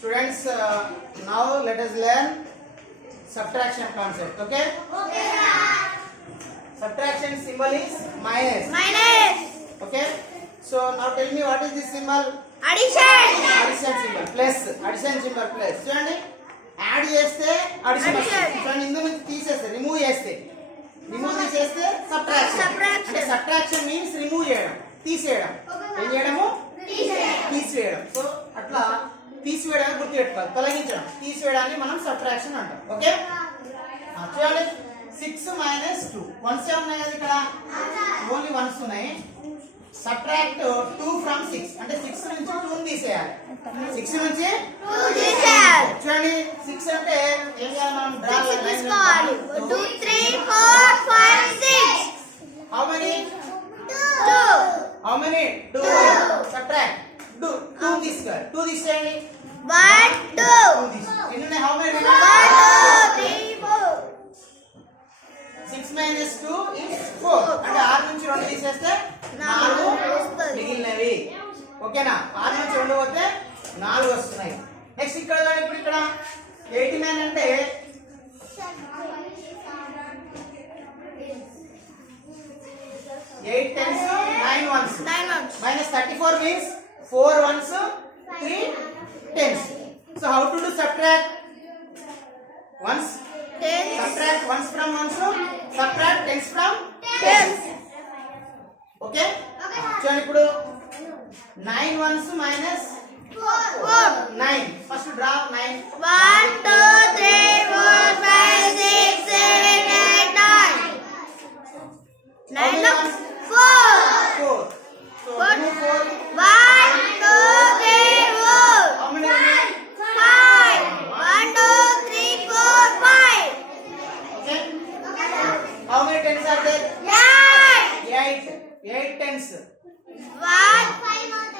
Students, now let us learn subtraction concept. Okay? Okay, sir. Subtraction symbol is minus. Minus. Okay? So now tell me what is this symbol? Addition. Addition symbol. Plus. Addition symbol plus. చూడండి యాడ్ చేస్తే అడిషన్ వస్తుంది. చూడండి ఇందు నుంచి తీసేస్తే రిమూవ్ చేస్తే తీసేస్తే సబ్ట్రాక్షన్. అంటే subtraction means remove చేయడం, తీసేయడం. ఏం చేయడము? తీసివేయడం. సో అట్లా తీసివేయడానికి గుర్తుపెట్టుకోవాలి. తొలగించడం, తీసివేయడాన్ని మనం సబ్ట్రాక్షన్ అంటాం. ఓకే? చూడండి 6 minus 2 వన్స్ ఉన్నాయి కదా ఇక్కడ, ఓన్లీ వన్స్ ఉన్నాయి. సబ్ట్రాక్ట్ 2 from 6 అంటే 6 నుంచి 2 ని తీసేయాలి. 6 నుంచి 2 తీసేయాలి. చూడండి 6 అంటే ఏం చేయాలి మనం? డ్రా తీసుకోవాలి. 2 3 4 5 6. How many? 2. How many? 2. సబ్ట్రాక్ట్ 2 తీసుకోవాలి. 2 తీసేయండి. 1 2. 2 తీసుకోవాలి. ఎన్ని ఉన్నాయి? How many? 1 2 3 4. 6 minus 2 is 4. అంటే 6 నుంచి 2 తీసేస్తే 4 మిగిలినవి. ఓకేనా? 6 నుంచి 2 పోతే 4 వస్తున్నాయి. నెక్స్ట్ ఇక్కడ చూడండి, ఇప్పుడు ఇక్కడ 89 అంటే 8 tens 9 ones. Minus 34 means 4 ones 3 tens. So how to do subtract? Ones. Subtract ones from ones. Subtract tens from tens. Okay? చూడండి ఇప్పుడు 9 ones minus 4. 9. First draw 9. 1 2 3 4 5 6 7 8 9. 9 no 4. 4. So remove 4. 1 2 3 4. How many remain? 5. 1 2 3 4 5. Okay? How many tens are there? 8. 8 tens. 1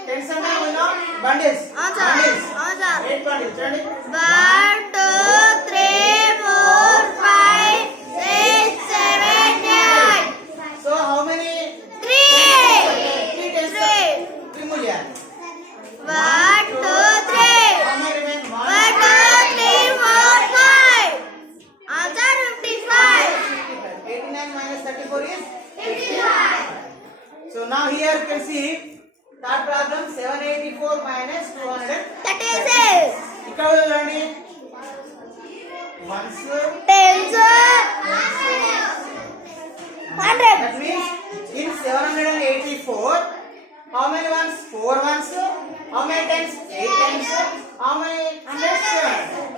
Tens అంటే we know bundles. Answer. Bundles. Answer. 8 bundles. చూడండి. 1 2 3 4 5 6 7 8. So how many? 3. 3 tens. 3. Remove చేయాలి. 1 2 3. How many remain? 1 2 3 4 5. Answer 55. 89 minus 34 is 55. So now here you can see third problem 784 minus 236. 36. ఇక్కడ చూడండి ones, Tens. 100. that means in 784 how many ones? 4 ones. How many tens? 8 tens. How many hundreds? 7.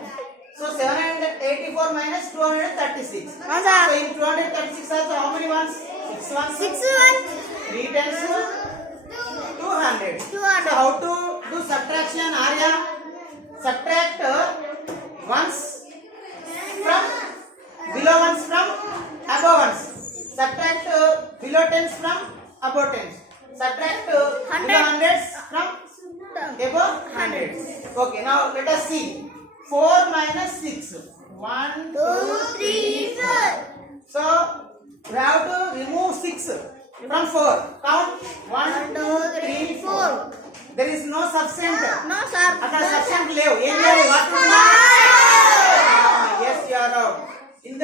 So 784 minus 236. Answer. So in 236 also how many ones? 6 ones. 6 1. 3 tens. 200. 200. So how to do subtraction, Arya? Subtract ones from below ones from above ones. Subtract below tens from above tens. Subtract below hundreds from above hundreds. Okay, now let us see. 4 minus 6. 1, 2, 3, 4. So we have to remove 6 from 4. Count 1, 2, 3, 4. There is no substance. No sir. అక్కడ substance లేవు. ఏం లేదు? What to do? Yes, you are out. In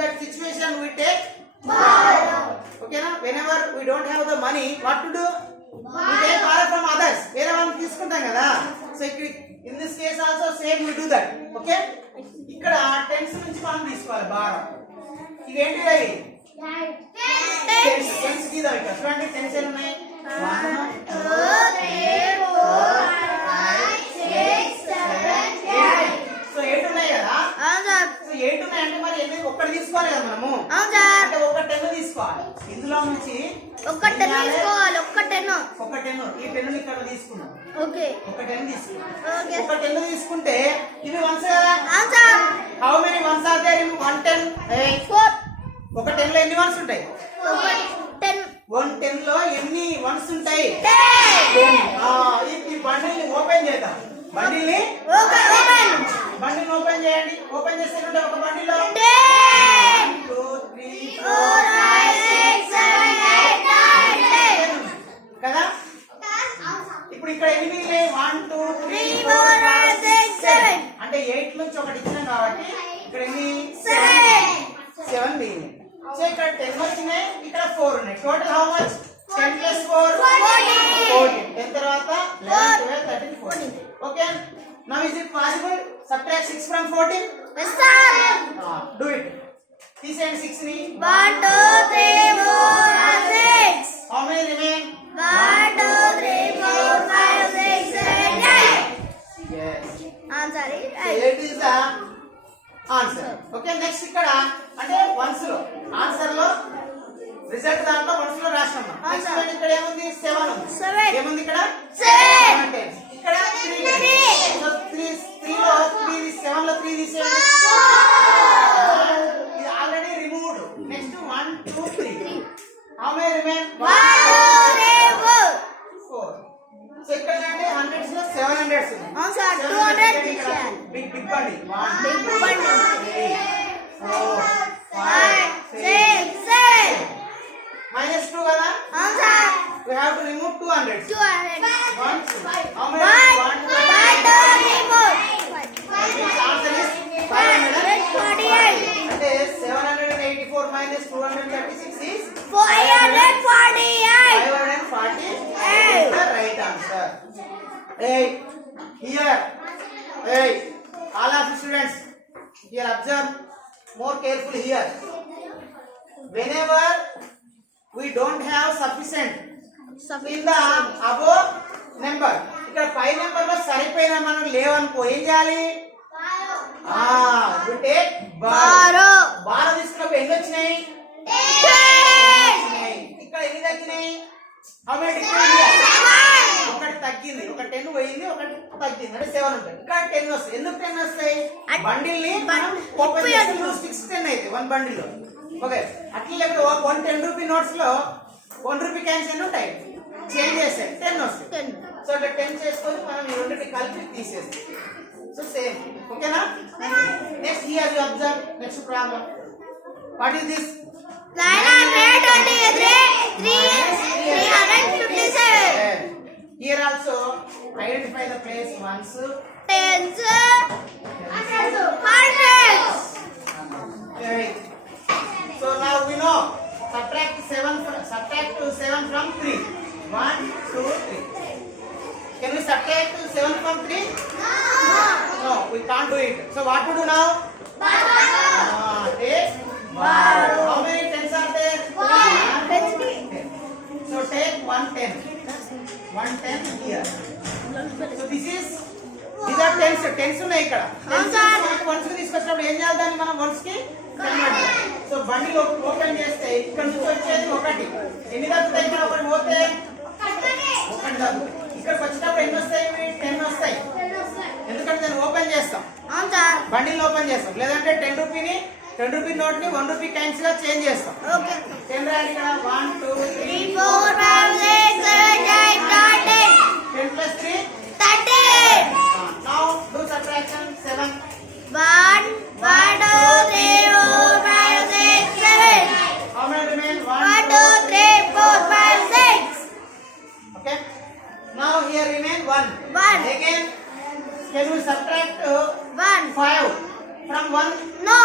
that situation we take borrow. Okay na? Whenever we don't have the money, what to do? We take borrow from others. వేరే వాళ్ళని తీసుకుంటాం కదా. So in this case also same we do that. Okay? ఇక్కడ tens నుంచి మనం తీసుకోవాలి borrow. ఇవేంటి అవి? టెన్స్ తీద్దాం ఇక్కడ. చూడండి టెన్స్ ఎన్ని ఉన్నాయి? 1 2 3 4 5 6 7 8. సో 8 ఉన్నాయి కదా. Answer. సో 8 ఉన్నాయి అంటే మరి ఎన్ని ఒక్కటి తీసుకోవాలి కదా మనము. Answer. అంటే ఒక 10 తీసుకోవాలి. ఇందులో నుంచి ఒక 10 తీసుకోవాలి. ఒక 10. ఒక 10 ఈ 10 ఇక్కడ తీసుకున్నాం. ఓకే. ఒక 10 తీసుకున్నాం. ఓకే. ఒక 10 తీసుకుంటే ఇవి వన్స్ కదా. Answer. How many ones are there in 110? 4. ఒక 10 లో ఎన్ని వన్స్ ఉంటాయి? 10. 110 లో ఎన్ని వన్స్ ఉంటాయి? 10. ఈ బండిల్ ని ఓపెన్ చేద్దాం. బండిల్ ని ఓపెన్. ఓపెన్ చేయండి. ఓపెన్ చేస్తే ఉంటాయి ఒక బండిల్ లో 10. 2 3 4 5 6 7 8 9 10. కదా? ఇప్పుడు ఇక్కడ ఎన్ని మిగిలాయి? 1 2 3 3 4 4 5 6 అంటే 8 నుంచి ఒకటి ఇచ్చినాం కాబట్టి ఇక్కడ ఎన్ని 7 మిగిలింది. సో ఇక్కడ 10 వచ్చినాయి, ఇక్కడ 4 ఉన్నాయి. Total how much? 10 plus 4 14. 10 తర్వాత 11 12 13 14. Okay, now is it possible subtract 6 from 14? Yes, sir. Do it. తీసేయండి 6 ని. 1, 2, 3, 4, 6. How many remain? 1, 2, 3, 4, 5, 6, 7, 8. Yes. Answer is 8 is the answer. Okay, next ఇక్కడ అంటే వన్స్ లో ఆన్సర్ లో రిజల్ట్ దాంట్లో వన్స్ లో రాసాం. నెక్స్ట్ ఇక్కడ ఏముంది? 7 ఉంది. 7. ఏముంది ఇక్కడ? 7. ఇక్కడ 3. సో 3 లో 3 7 లో 3 తీసేయండి. ఇది already removed. Next 1 2 3. How many remain? 1, 2, 3, 4. 4. సో ఇక్కడ అంటే 100s లో 700s ఉంది. అవును సార్, 200 తీసేయాలి. బిగ్ బండి. 1 Big బండి. 4 5, 6, 7. minus 2 కదా? అవును sir. We have to remove 200. 200. 1 how many? 1, 2, 3, 4. Its answer is 500. 548. అంటే 784 minus 236 is 548. 540 is the right answer. Hey, here. Hey, all of you students, here observe more carefully here. Whenever we don't have sufficient in the above number, ఇక్కడ పై నెంబర్ లో సరిపోయిన మనం లేవనుకో ఏం చేయాలి? you take borrow తీసుకున్నప్పుడు ఎన్ని వచ్చినాయి? 10. ఇక్కడ ఎన్ని తగ్గినాయి? How many different? ఒకటి తగ్గింది, ఒక 10 పోయింది, ఒకటి తగ్గింది, అంటే 7 ఉంటాయి. ఇక్కడ 10 వస్తాయి. ఎందుకు 10 వస్తాయి? బండిల్ ని మనం ఓపెన్ చేస్తే 6 10 అయితే 1 బండిల్ లో. ఓకే, అట్లా లేకపోతే 1 10 రూపీ నోట్స్ లో 1 రూపీ క్యాన్స్ ఎన్ని ఉంటాయి? చేంజ్ చేస్తే 10 వస్తాయి. సో అట్లా 10 చేసుకొని మనం ఈ రెండింటిని కలిపి తీసేస్తాం. So same. ఓకేనా? Next here you observe next problem. What is this? 923 357. Here also identify the place once. Tens. Hundreds. Okay. So now we know subtract 7 from 3. 1 2 3. Can we subtract 7 from 3? No, we can't do it. So what to do now? Take borrow. How many tens are there? 10. So take 1 10. 1 10 here. So these are tens. Tens ఉన్నాయి ఇక్కడ. వన్స్ తీసుకొచ్చినప్పుడు ఏం చేయాలి? దాన్ని మనం వన్స్ కి కన్వర్ట్ చేయాలి. So bundle open చేస్తే ఇక్కడ నుంచి వచ్చేది 1. ఎన్ని తగ్గుతాయి? ఇక్కడ 1 పోతే 1 తగ్గుతాయి. ఇక్కడికి వచ్చినప్పుడు ఎన్ని వస్తాయి? 10 వస్తాయి. ఎందుకంటే దాన్ని ఓపెన్ చేస్తాం, బండిల్ ఓపెన్ చేస్తాం. లేదంటే 10 రూపీని 10 రూపీ నోట్ ని 1 రూపీ కాయిన్స్ గా చేంజ్ చేస్తాం. 10 రాయండి ఇక్కడ. 1 2 3 4 5 6 7 8 9 10. 10 plus 3 13. Now do subtraction 7. 1 1 2 3 4 5 6 7. How many remain? 1 2 3 4 5 6. Okay. Now here remain 1. 1. Again, can we subtract 1. 5 from 1? No.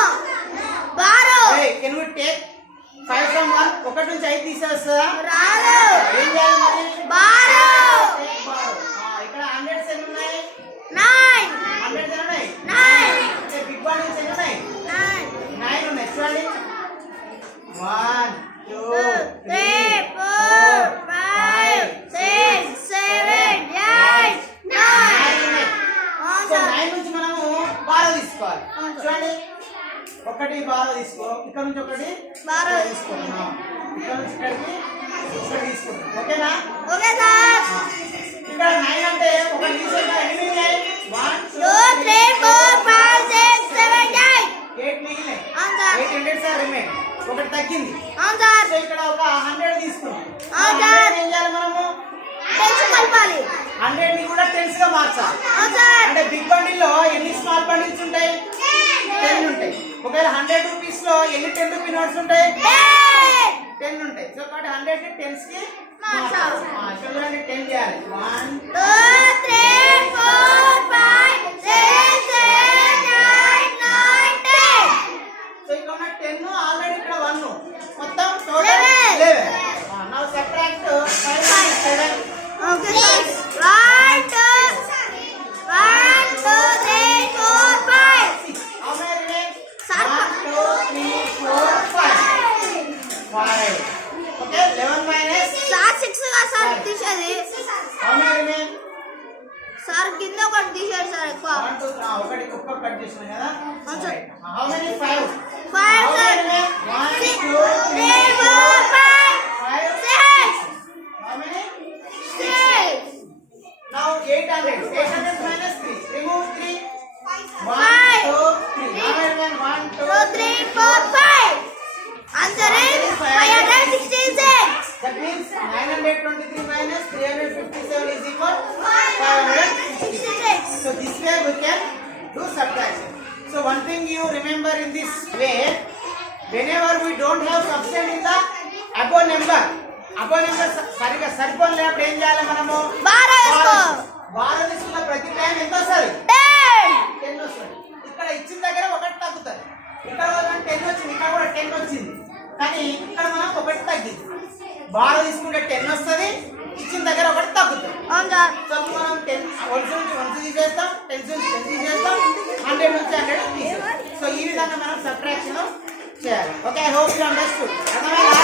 Borrow. Hey, can we take 5 from 1? 1 నుంచి 5 తీసేస్తారా? రాదు. ఏం చేయాలి మరి? Borrow. Take borrow. ఇక్కడ 100s ఎన్ని ఉన్నాయి? 9. 100s ఎన్ని ఉన్నాయి? 9. అంటే బిగ్ వన్ నుంచి ఎన్ని ఉన్నాయి? 9 ఉన్నాయి. చూడండి. 1 2 3 4 5 6 7 8 9. సో 9 నుంచి మనము బారో తీసుకోవాలి. చూడండి, 1 బారో తీసుకో, ఇక్కడ నుంచి 1 బారో తీసుకున్నాం, ఇక్కడ నుంచి ఇక్కడికి ఇక్కడ తీసుకున్నాం. ఓకేనా? Okay sir. ఇక్కడ 9 అంటే 1 తీసేగా ఎన్ని ఉన్నాయి? 1 2 3 4 5 6 7 8. 8 మిగిలినాయి. అవును సార్. 8 100 సార్ రిమైన్. 1 తగ్గింది. అవును సార్. సో ఇక్కడ ఒక 100 తీసుకున్నాం. అవును సార్. ఏం చేయాలి మనము? టెన్స్ కలపాలి. 100 ని కూడా టెన్స్ గా మార్చాలి. అవును సార్. అంటే బిగ్ బండిల్ లో ఎన్ని స్మాల్ బండిల్స్ ఉంటాయి? 10 ఉంటాయి. ఒకవేళ 100 రూపీస్ లో ఎన్ని 10 రూపీ నోట్స్ ఉంటాయి? 10 ఉంటాయి. సో కాబట్టి 100 ని టెన్స్ కి మార్చాలి. చూడండి, 10 చేయాలి. 1 2 3 4 5 6 7 తీసేయండి సార్ ఎక్కువ 1 2 ఒకటి కుక్క కట్ చేసిన కదా అవును సార్. హౌ మెనీ 5 5 సార్ 1 6 2 3 4 5 5 6 how many 6 now 800 minus 3 remove 3 1 Five. 2 3 how many 1 2 2 3 4 5 answer is 566 that means 923 minus 357 is equal 566 so this way we can do subtraction so one thing you remember in this way whenever we don't have substance in the above number సరిగా సరిపోలేనప్పుడు ఏం చేయాలి మనము బారా వేసుకో బారా తీసుకున్న ప్రతి టైం ఎంత వస్తుంది 10 10 వస్తుంది ఇక్కడ ఇచ్చిన దగ్గర ఒకటి తగ్గుతుంది ఇక్కడ మనం 10 వచ్చింది ఇక్కడ కూడా 10 వచ్చింది కానీ ఇక్కడ మనం ఒకటి తగ్గింది బారా తీసుకుంటే 10 వస్తుంది ఇచ్చిన దగ్గర ఒకటి తగ్గుతుంది అవును సార్ సో మనం 10 1 తీసేస్తాం 10 తీసేస్తాం 100 నుంచి 100 తీసేస్తాం సో ఈ విధంగా మనం సబ్ట్రాక్షన్ చేయాలి okay I hope you understood అర్థమైందా